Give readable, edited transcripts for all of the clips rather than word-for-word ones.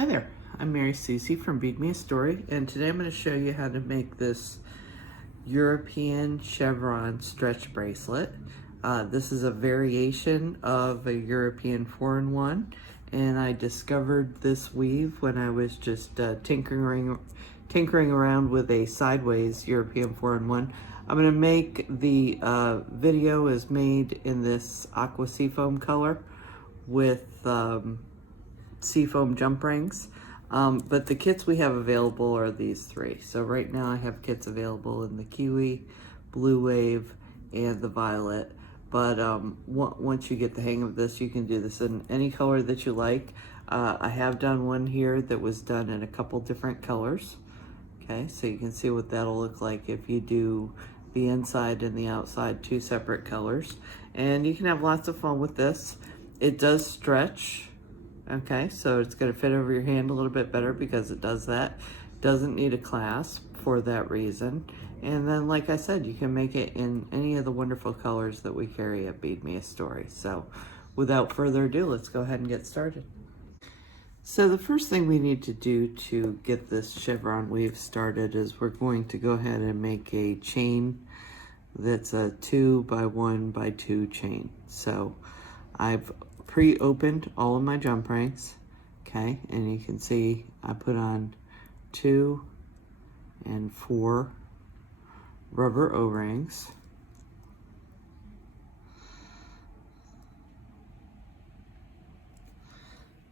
Hi there, I'm Mary Susie from Bead Me a Story, and today I'm going to show you how to make this European Chevron stretch bracelet. This is a variation of a European 4-in-1, and I discovered this weave when I was just tinkering around with a sideways European 4-in-1. I'm going to make the video is made in this aqua seafoam color with seafoam jump rings, but the kits we have available are these three. So right now I have kits available in the kiwi, blue wave, and the violet. But once you get the hang of this, you can do this in any color that you like. I have done one here that was done in a couple different colors. Okay, so you can see what that'll look like if you do the inside and the outside, two separate colors. And you can have lots of fun with this. It does stretch. Okay, so it's going to fit over your hand a little bit better because it does that. Doesn't need a clasp for that reason. And then, like I said, you can make it in any of the wonderful colors that we carry at Bead Me a Story. So without further ado, let's go ahead and get started. So the first thing we need to do to get this chevron weave started is we're going to go ahead and make a chain that's a 2 by 1 by 2 chain. So I've pre-opened all of my jump rings, okay, and you can see I put on 2 and 4 rubber O-rings.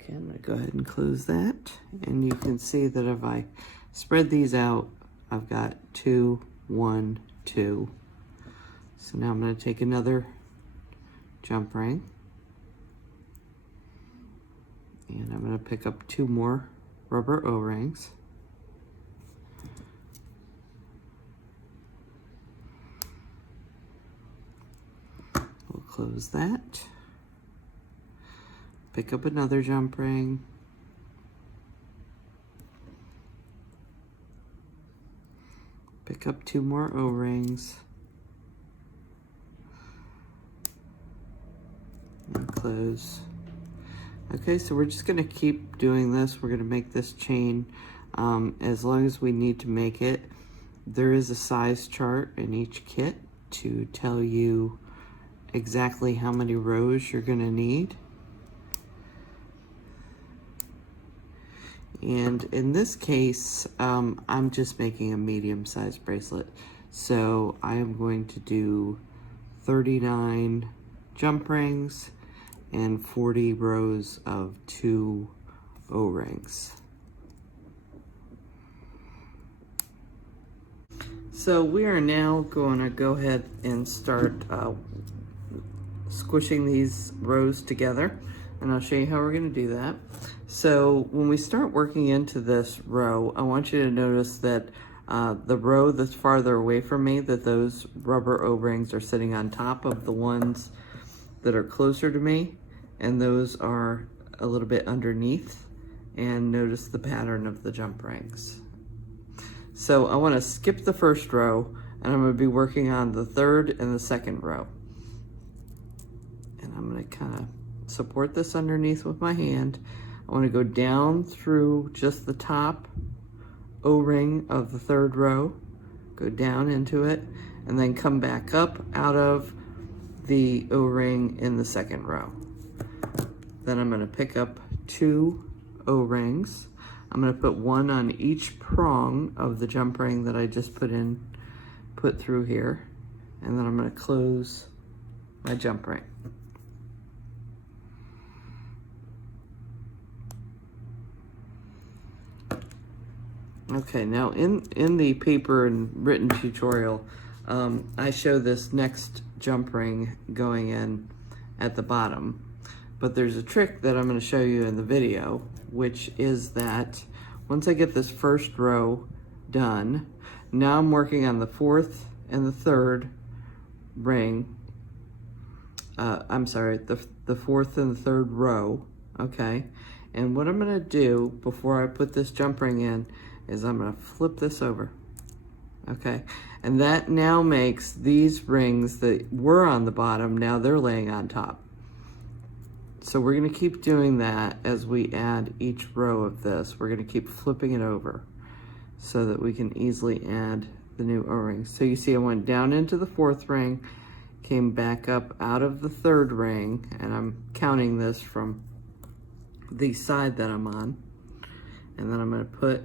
Okay, I'm going to go ahead and close that, and you can see that if I spread these out, I've got 2, 1, 2. So now I'm going to take another jump ring, and I'm going to pick up 2 more rubber O-rings. We'll close that. Pick up another jump ring. Pick up 2 more O-rings. And close. Okay, so we're just going to keep doing this. We're going to make this chain as long as we need to make it. There is a size chart in each kit to tell you exactly how many rows you're going to need. And in this case, I'm just making a medium-sized bracelet. So I am going to do 39 jump rings and 40 rows of 2 O-rings. So we are now going to go ahead and start squishing these rows together, and I'll show you how we're going to do that. So when we start working into this row, I want you to notice that the row that's farther away from me, that those rubber O-rings are sitting on top of the ones that are closer to me, and those are a little bit underneath. And notice the pattern of the jump rings. So I want to skip the first row, and I'm going to be working on the third and the second row. And I'm going to kind of support this underneath with my hand. I want to go down through just the top O-ring of the third row, go down into it, and then come back up out of the O-ring in the second row. Then I'm going to pick up 2 O-rings. I'm going to put 1 on each prong of the jump ring that I just put through here, and then I'm going to close my jump ring. Okay, now in the paper and written tutorial, I show this next jump ring going in at the bottom. But there's a trick that I'm going to show you in the video, which is that once I get this first row done, now I'm working on the 4th and the 3rd ring. I'm sorry, the 4th and the 3rd row, okay? And what I'm going to do before I put this jump ring in is I'm going to flip this over, okay? And that now makes these rings that were on the bottom, now they're laying on top. So we're gonna keep doing that as we add each row of this. We're gonna keep flipping it over so that we can easily add the new O-rings. So you see I went down into the 4th ring, came back up out of the 3rd ring, and I'm counting this from the side that I'm on. And then I'm gonna put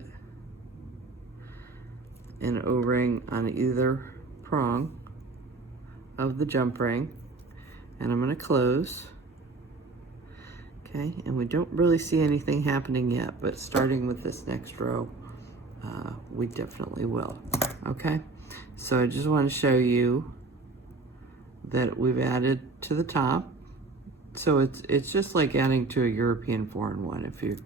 an O-ring on either prong of the jump ring, and I'm gonna close. Okay, and we don't really see anything happening yet, but starting with this next row, we definitely will. Okay, so I just want to show you that we've added to the top. So it's just like adding to a European 4-in-1 if you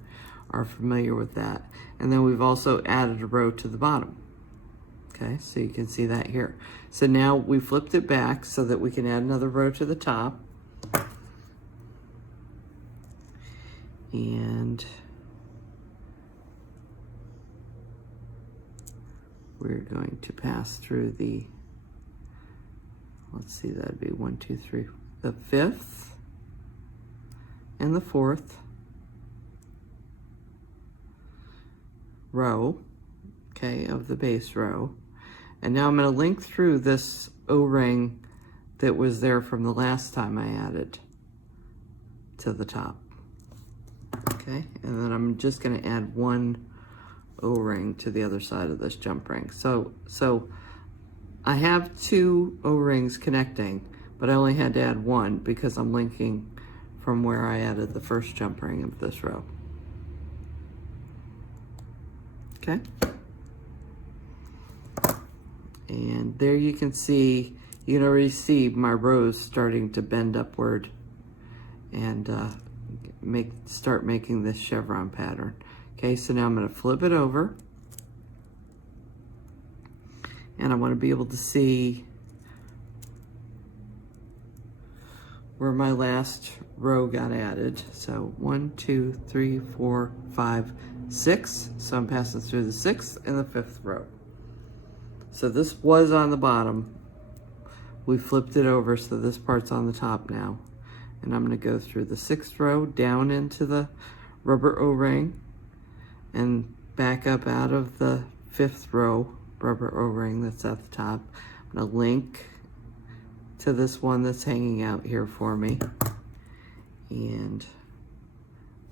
are familiar with that. And then we've also added a row to the bottom. Okay, so you can see that here. So now we flipped it back so that we can add another row to the top. And we're going to pass through the, let's see, that'd be 1, 2, 3, the 5th and the 4th row, okay, of the base row. And now I'm going to link through this O-ring that was there from the last time I added to the top. Okay, and then I'm just going to add 1 O-ring to the other side of this jump ring. So I have 2 O-rings connecting, but I only had to add 1 because I'm linking from where I added the first jump ring of this row. Okay. And there you can see, you can already see my rows starting to bend upward and start making this chevron pattern. Okay, so now I'm going to flip it over, and I want to be able to see where my last row got added. So 1, 2, 3, 4, 5, 6. So I'm passing through the 6th and the 5th row. So this was on the bottom. We flipped it over, so this part's on the top now. And I'm going to go through the 6th row, down into the rubber O-ring, and back up out of the 5th row rubber O-ring that's at the top. I'm going to link to this one that's hanging out here for me. And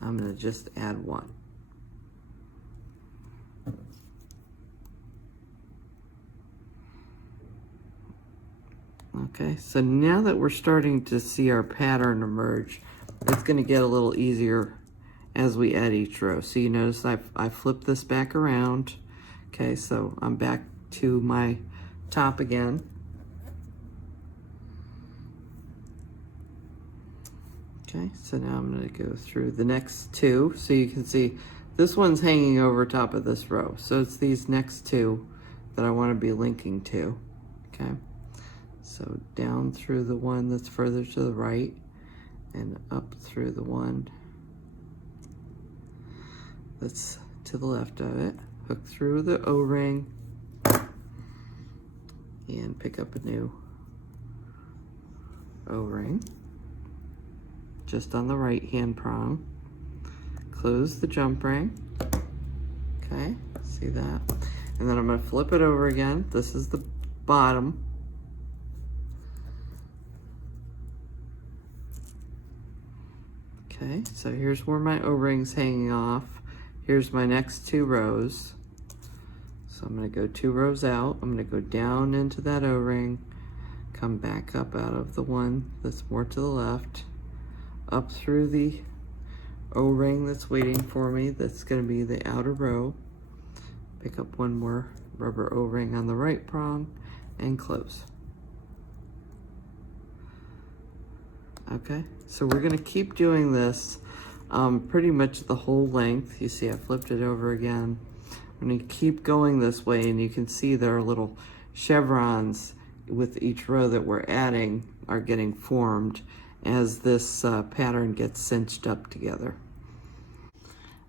I'm going to just add 1. Okay, so now that we're starting to see our pattern emerge, it's going to get a little easier as we add each row. So you notice I flipped this back around. Okay, so I'm back to my top again. Okay, so now I'm going to go through the next 2. So you can see this one's hanging over top of this row. So it's these next 2 that I want to be linking to. Okay. So down through the one that's further to the right and up through the one that's to the left of it. Hook through the O-ring and pick up a new O-ring just on the right hand prong. Close the jump ring. Okay, see that? And then I'm going to flip it over again. This is the bottom. Okay, so here's where my O-ring's hanging off. Here's my next 2 rows. So I'm going to go 2 rows out. I'm going to go down into that O-ring, come back up out of the one that's more to the left, up through the O-ring that's waiting for me. That's going to be the outer row. Pick up 1 more rubber O-ring on the right prong and close. Okay, so we're going to keep doing this pretty much the whole length. You see I flipped it over again. I'm going to keep going this way, and you can see there are little chevrons with each row that we're adding are getting formed as this pattern gets cinched up together.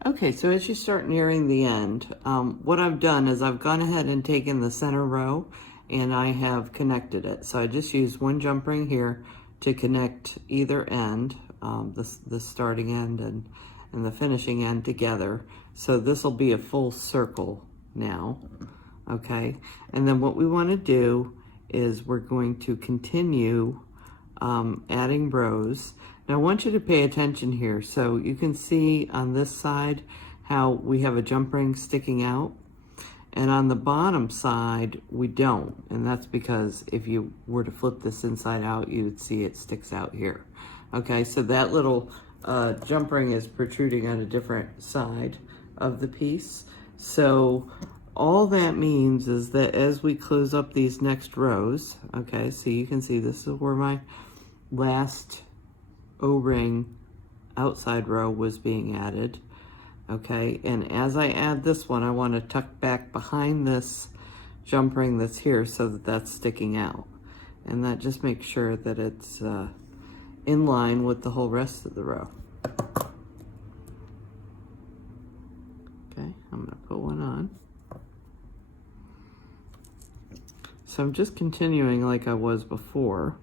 Okay, so as you start nearing the end, what I've done is I've gone ahead and taken the center row and I have connected it. So I just used 1 jump ring here to connect either end. the starting end and the finishing end together. So this will be a full circle now, okay? And then what we want to do is we're going to continue adding rows. Now I want you to pay attention here. So you can see on this side how we have a jump ring sticking out, and on the bottom side we don't, and that's because if you were to flip this inside out, you would see it sticks out here. Okay, so that little jump ring is protruding on a different side of the piece. So all that means is that as we close up these next rows, okay, so you can see this is where my last O-ring outside row was being added, okay, and as I add this one, I want to tuck back behind this jump ring that's here so that that's sticking out, and that just makes sure that it's in line with the whole rest of the row. Okay, I'm going to put one on. So I'm just continuing like I was before.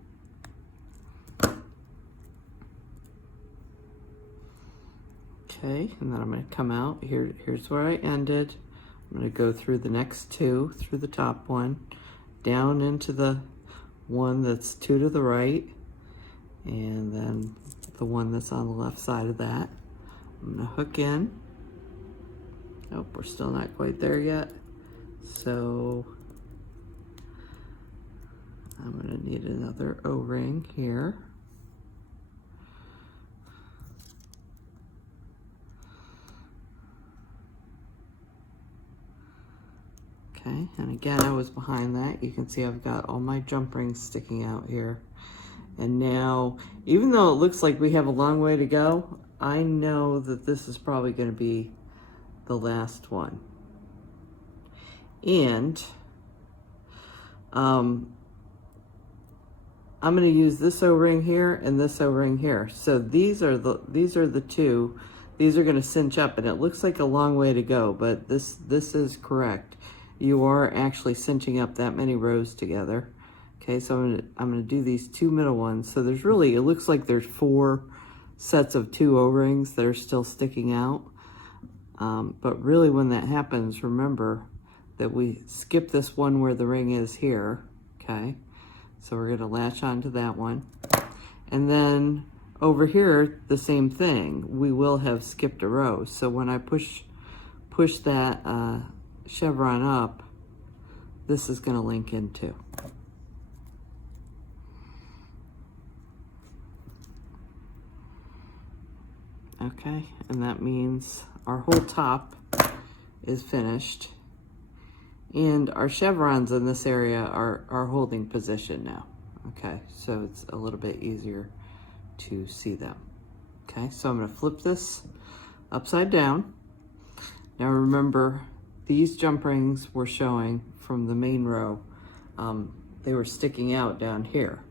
Okay, and then I'm going to come out. Here's where I ended. I'm going to go through the next two, through the top one, down into the one that's two to the right, and then the one that's on the left side of that. I'm going to hook in. Nope, we're still not quite there yet. So I'm going to need another O-ring here. Okay, and again, I was behind that. You can see I've got all my jump rings sticking out here. And now, even though it looks like we have a long way to go, I know that this is probably going to be the last one. And I'm going to use this O-ring here and this O-ring here. So these are the two. These are going to cinch up, and it looks like a long way to go, but this is correct. You are actually cinching up that many rows together. Okay, so I'm gonna do these two middle ones. So there's really, it looks like there's 4 sets of 2 O-rings that are still sticking out. But really when that happens, remember that we skip this one where the ring is here, okay? So we're gonna latch onto that one. And then over here, the same thing. We will have skipped a row. So when I push that chevron up, this is going to link into. Okay, and that means our whole top is finished, and our chevrons in this area are holding position now. Okay, so it's a little bit easier to see them. Okay, so I'm going to flip this upside down. Now remember, these jump rings were showing from the main row. They were sticking out down here.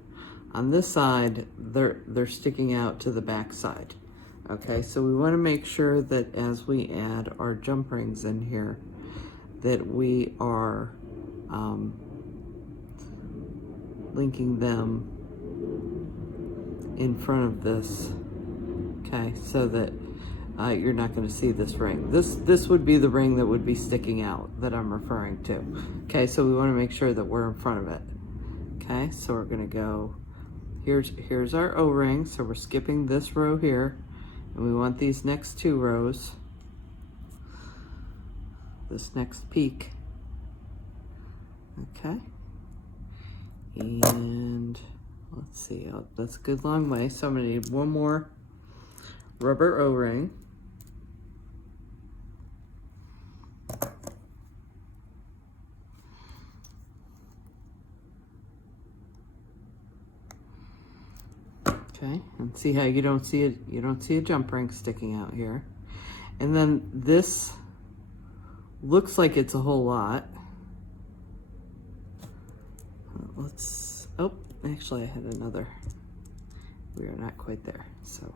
On this side, they're sticking out to the back side. Okay, so we want to make sure that as we add our jump rings in here, that we are linking them in front of this. Okay, so that you're not going to see this ring. This would be the ring that would be sticking out that I'm referring to. Okay, so we want to make sure that we're in front of it. Okay, so we're going to go, here's our O-ring, so we're skipping this row here, and we want these next 2 rows, this next peak. Okay, and let's see, that's a good long way, so I'm going to need one more rubber O-ring. Okay, and see how you don't see a jump ring sticking out here. And then this looks like it's a whole lot. Let's, oh, actually I had another. We are not quite there, so.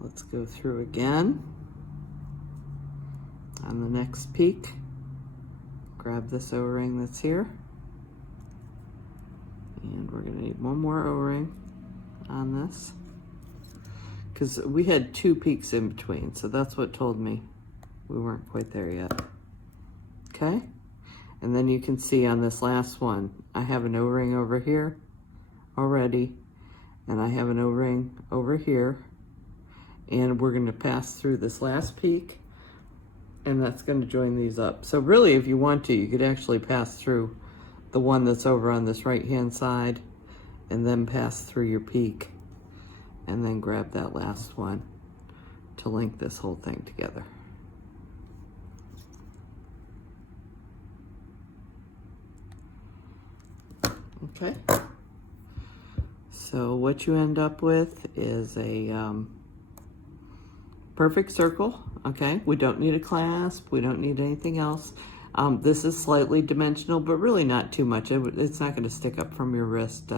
Let's go through again on the next peak. grab this O-ring that's here. And we're gonna need one more O-ring on this, because we had 2 peaks in between, so that's what told me we weren't quite there yet. Okay, and then you can see on this last one, I have an O-ring over here already, and I have an O-ring over here, and we're going to pass through this last peak, and that's going to join these up. So really, if you want to, you could actually pass through the one that's over on this right hand side, and then pass through your peak, and then grab that last one to link this whole thing together. Okay, so what you end up with is a perfect circle. Okay, we don't need a clasp, we don't need anything else. This is slightly dimensional, but really not too much. It's not going to stick up from your wrist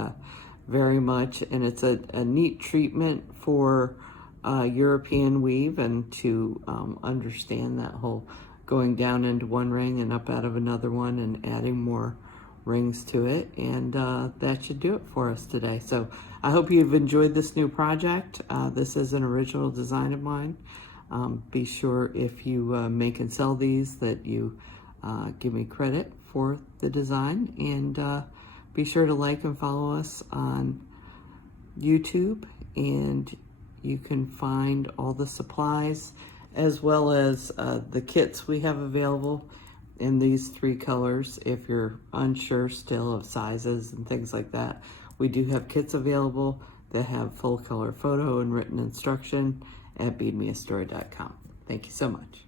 very much, and it's a neat treatment for European weave, and to understand that whole going down into one ring and up out of another one and adding more rings to it. And that should do it for us today. So I hope you've enjoyed this new project. This is an original design of mine. Be sure if you make and sell these that you give me credit for the design, and be sure to like and follow us on YouTube, and you can find all the supplies as well as the kits we have available in these 3 colors. If you're unsure still of sizes and things like that, we do have kits available that have full color photo and written instruction at beadmeastore.com. Thank you so much.